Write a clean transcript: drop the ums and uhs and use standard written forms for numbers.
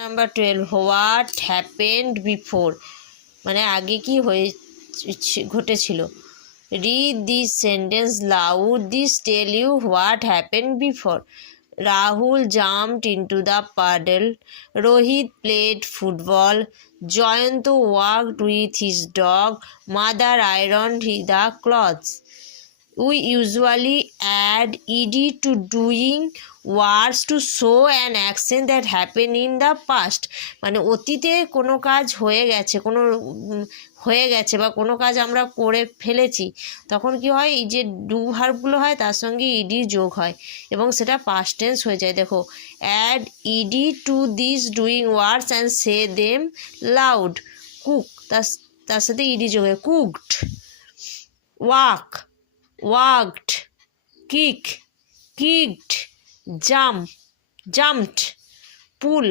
Number 12, what happened before, মানে আগে কি হয়ে ঘটেছিল। Read this sentence loud, this tell you what happened before. Rahul jumped into the puddle, Rohit played football, Jayanta walked with his dog, mother ironed the clothes. We usually add ed to doing words to show an action that happened in the past, মানে অতীতে কোনো কাজ হয়ে গেছে, হয়ে গেছে বা কোনো কাজ আমরা করে ফেলেছি, তখন কি হয়, এই যে ডু ভার্বগুলো হয় তার সঙ্গে ইডি যোগ হয় এবং সেটা পাস্ট টেন্স হয়ে যায়। দেখো, add ED to this doing words and say them loud. Cook, তার সাথে ইডি যোগ হয়, cooked. Walk, walked, kick, kicked, jump, jumped, pull,